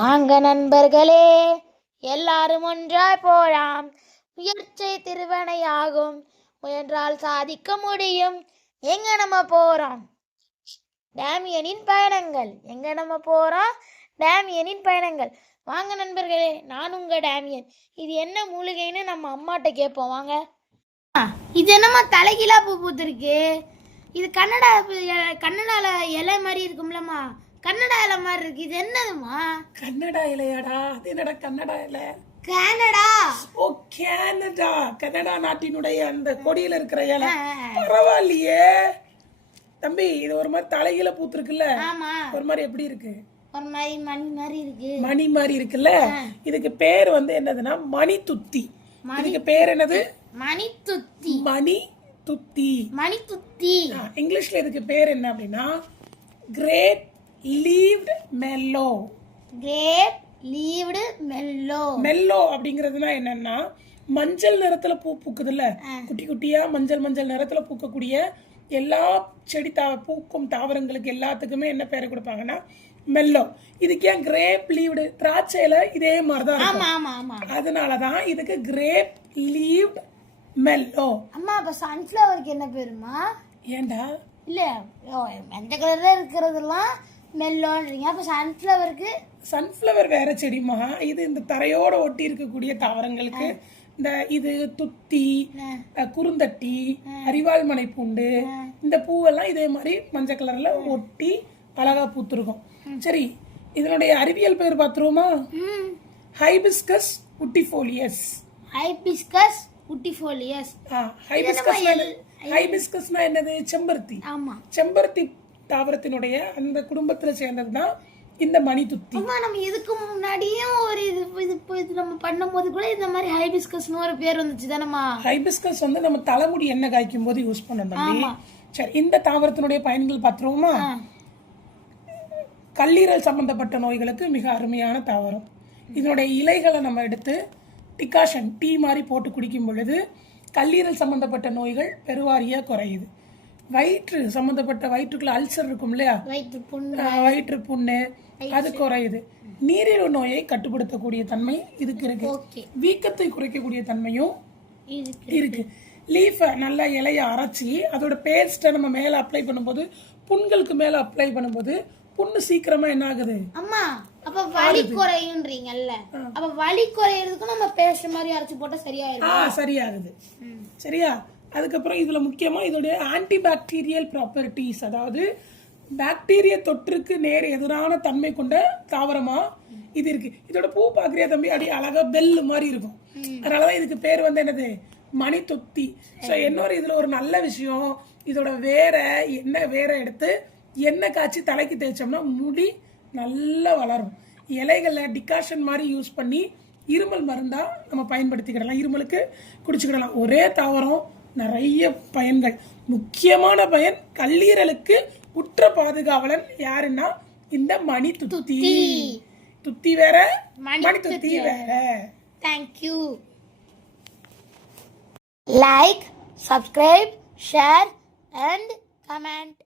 வாங்க நண்பர்களே, எல்லாரும் ஒன்றாய் போலாம். முயற்சி திருவனையாகும், முயன்றால் சாதிக்க முடியும். எங்க நம்ம போறோம்? டேமியனின் பயணங்கள். எங்க நம்ம போறோம்? டேமியனின் பயணங்கள். வாங்க நண்பர்களே, நான் உங்க டேமியன். இது என்ன மூலிகைன்னு நம்ம அம்மாட்ட கேட்போம். வாங்க. இது என்னம்மா தலைகீழா பூ பூத்திருக்கு? இது கன்னடால இலை மாதிரி இருக்கும்லம்மா. கன்னடா இலை மாதிரி இருக்கு. இது என்னதுமா? கன்னடா இலையாடா? அது என்னடா கன்னடா இலை? கனடா. ஓ, கனடா. கனடா நாட்டினுடைய அந்த கொடியில இருக்கிற இலை. பரவாயில்லையே தம்பி, இது ஒரு மாதிரி தலைகீழ பூத்திருக்குல்ல? ஆமா. ஒரு மாதிரி எப்படி இருக்கு? ஒரு மாதிரி மணி மாதிரி இருக்கு. மணி மாதிரி இருக்குல்ல? இதுக்கு பேர் வந்து என்னதுன்னா மணி துத்தி. இதுக்கு பேர் என்னது? மணி துத்தி. மணி துத்தி. மணி துத்தி. இங்கிலீஷ்ல இதுக்கு பேர் என்ன அப்படின்னா grape leaved mellow. Grape leaved mellow. Mellow அப்படிங்கிறதுனா என்னன்னா மஞ்சள் நிறத்துல பூ பூக்குதுல்ல, குட்டி குட்டியா மஞ்சள் மஞ்சள் நிறத்துல பூக்கக்கூடிய எல்லா செடி பூக்கும் தாவரங்களுக்கு எல்லாத்துக்குமே என்ன பேர் கொடுப்பாங்கன்னா மெல்லோ. இதுக்கு ஏன் கிரேப் லீவ்டு? திராட்சையில இதே மாதிரிதான் இருக்கும், அதனாலதான் இதுக்கு கிரேப் லீவ்ட் மெல்லோ. அம்மா, அப்ப சன்ஃபிளவருக்கு என்ன பேருமா? ஏண்டா இல்ல, மஞ்சள் கலர்ல இருக்கிறதெல்லாம் மெல்லோன்றீங்க, அப்ப சன்ஃபிளவருக்கு? சன்ஃபிளவர் வேற செடிமா. இது இந்த தரையோட ஒட்டி இருக்கக்கூடிய தாவரங்களுக்கு இந்த இது துத்தி, குறுந்தட்டி, அரிவாள் மனை பூண்டு, இந்த பூவெல்லாம் இதே மாதிரி மஞ்சள் கலர்ல ஒட்டி அழகா பூத்திருக்கும். சரி, இதனுடைய அறிவியல் பேர் பாத்துருவோமா? ஹைபிஸ்கஸ் உட்டிஃபோலியஸ். ஹைபிஸ்கஸ் உட்டிஃபோலியஸ். ஹைபிஸ்கஸ்னா என்னது? செம்பருத்தி. ஆமா, செம்பருத்தி தாவரத்தினுடைய அந்த குடும்பத்துல சேர்ந்ததுதான் இந்த மணி துத்தி. நம்ம இதுக்கு முன்னாடியும் ஒரு இது நம்ம பண்ணும்போது கூட இந்த மாதிரி ஹைபிஸ்கஸ்னு ஒரு பேர் வந்துச்சு தானேமா? ஹைபிஸ்கஸ் வந்து நம்ம தலைமுடி எண்ணெய் காய்க்கும் போது யூஸ் பண்ணோம் தம்பி. சரி, இந்த தாவரத்தினுடைய பயன்கள் பாத்துருவோமா? கல்லீரல் சம்பந்தப்பட்ட நோய்களுக்கு மிக அருமையான தாவரம். இதனுடைய இலைகளை நம்ம எடுத்து டிகாஷன் டீ மாதிரி போட்டு குடிக்கும் பொழுது கல்லீரல் சம்பந்தப்பட்ட நோய்கள் பெருவாரியா குறையுது. வயிற்று சம்பந்தப்பட்ட வயிற்றுக்குள்ள அல்சர் இருக்கும் இல்லையா, வயிற்று புண்ணு, அது குறையுது. நீரிழிவு நோயை கட்டுப்படுத்தக்கூடிய தன்மை இதுக்கு இருக்கு. வீக்கத்தை குறைக்கக்கூடிய தன்மையும் இருக்கு. லீஃபை நல்லா இலைய அரைச்சி அதோட பேஸ்ட்டை நம்ம மேல அப்ளை பண்ணும்போது, புண்களுக்கு மேல அப்ளை பண்ணும்போது புண்ணு சீக்கிரமா என்ன ஆகுது? அம்மா, அப்ப வலி குறையும்ன்றீங்கல்ல, அப்ப வலி குறையிறதுக்கு நம்ம பேஸ்ட் மாதிரி அரைச்சு போட்டா சரியாயிரும்? சரியாகுது. சரியா? அதுக்கப்புறம் இதுல முக்கியமா இதோடைய ஆன்டி பாக்டீரியல் ப்ராப்பர்ட்டிஸ், அதாவது பாக்டீரியா தொற்றுக்கு நேர் எதிரான தன்மை கொண்ட தாவரமா இது இருக்கு. இதோட பூ பாக்குறியா தம்பி? அப்படி அழகா பெல் மாதிரி இருக்கும். அதனாலதான் இதுக்கு பேர் வந்து என்னது? மணி தொத்தி. இன்னொரு இதுல ஒரு நல்ல விஷயம், இதோட வேற எடுத்து எண்ணெய் காய்ச்சி தலைக்கு தேய்ச்சோம்னா முடி நல்லா வளரும். இலைகளை டிகாஷன் மாதிரி யூஸ் பண்ணி இருமல் மருந்தா நம்ம பயன்படுத்திக்கிடலாம், இருமலுக்கு குடிச்சுக்கிடலாம். ஒரே தாவரம், நிறைய பயன்கள். முக்கியமான பயன் கல்லீரலுக்கு உற்ற பாதுகாவலன் யாருன்னா இந்த மணி துத்தி. துத்தி வேற, மணி துத்தி வேற. Thank you. Like, subscribe, share and comment.